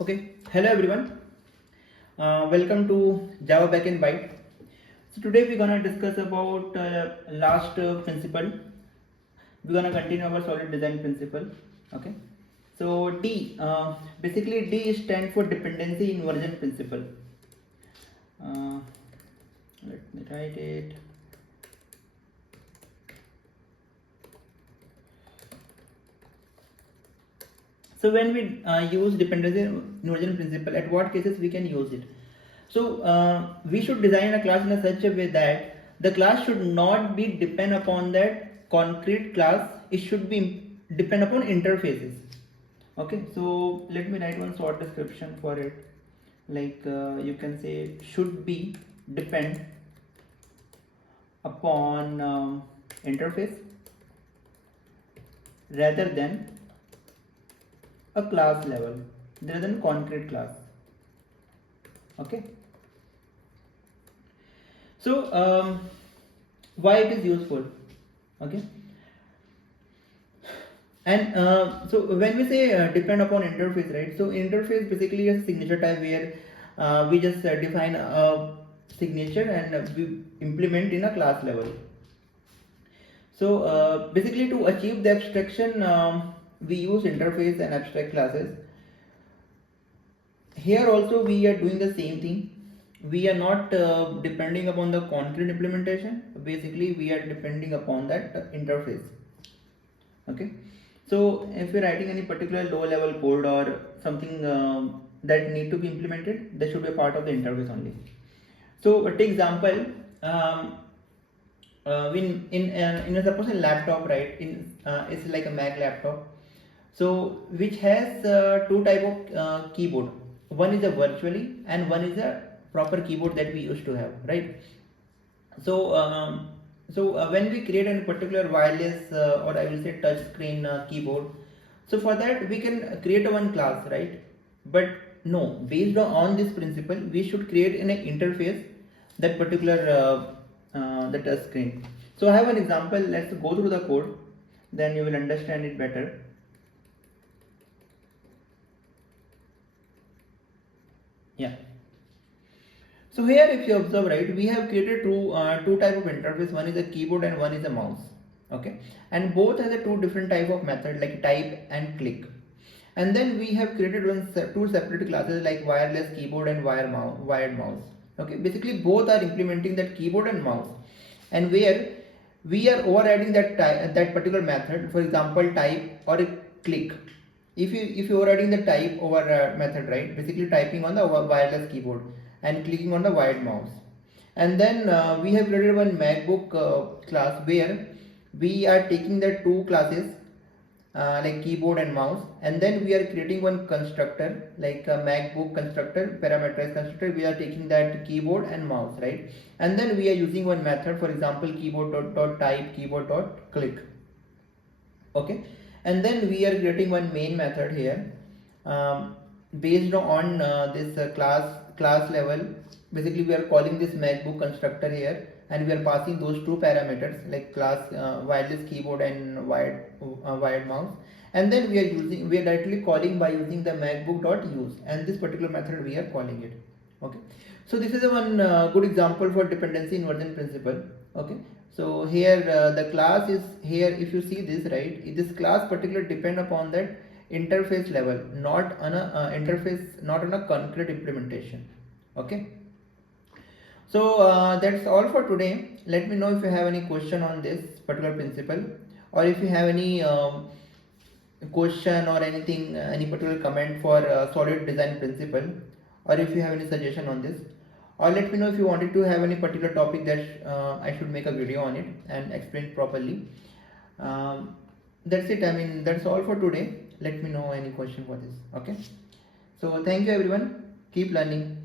Okay, hello everyone. Welcome to Java Backend Bytes. So today we're gonna discuss about last principle. We're gonna continue our solid design principle. Okay. So D, basically D stands for dependency inversion principle. Uh, Let me write it. So when we use dependency inversion principle, at what cases we can use it? So we should design a class in a such a way that the class should not be depend upon that concrete class. It should be depend upon interfaces. Okay, so let me write one short description for it. Like you can say should be depend upon interface rather than a class level, rather than concrete class. Okay. So why it is useful? Okay. And so when we say depend upon interface, right? So interface basically is a signature type where we just define a signature and we implement in a class level. So basically to achieve the abstraction, we use interface and abstract classes. Here also we are doing the same thing. We are not depending upon the concrete implementation. Basically we are depending upon that interface. Okay, so if you're writing any particular low level code or something that need to be implemented, that should be a part of the interface only. So take example, in a suppose a laptop, right? It's like a Mac laptop, so which has two type of keyboard. One is a virtually and one is a proper keyboard that we used to have, right? So when we create a particular wireless or I will say touch screen keyboard, so for that we can create a one class, right? But no, based on this principle we should create an interface that particular the touch screen. So I have an example. Let's go through the code, then you will understand it better. Yeah. So here if you observe, right, we have created two type of interface. One is a keyboard and one is a mouse. Okay, and both has a two different type of method like type and click. And then we have created two separate classes like wireless keyboard and wired mouse. Okay, basically both are implementing that keyboard and mouse, and where we are overriding that particular method. For example, type or a click. If you overriding the type over method, right, basically typing on the wireless keyboard and clicking on the wired mouse. And then we have created one MacBook class where we are taking the two classes like keyboard and mouse, and then we are creating one constructor like a MacBook constructor, parameterized constructor. We are taking that keyboard and mouse, right? And then we are using one method, for example, keyboard.type, keyboard.click. Okay, and then we are creating one main method here based on this class level. Basically we are calling this MacBook constructor here, and we are passing those two parameters like class wireless keyboard and wired mouse. And then we are directly calling by using the MacBook.use, and this particular method we are calling it. Okay, so this is a one good example for dependency inversion principle. Okay, so here the class is here. If you see this, right, this class particularly depend upon that interface level, not on a interface, not on a concrete implementation. Okay, so that's all for today. Let me know if you have any question on this particular principle, or if you have any question or anything, any particular comment for solid design principle, or if you have any suggestion on this, or let me know if you wanted to have any particular topic that I should make a video on it and explain properly. That's it. I mean, that's all for today. Let me know any question for this. Okay, so thank you everyone. Keep learning.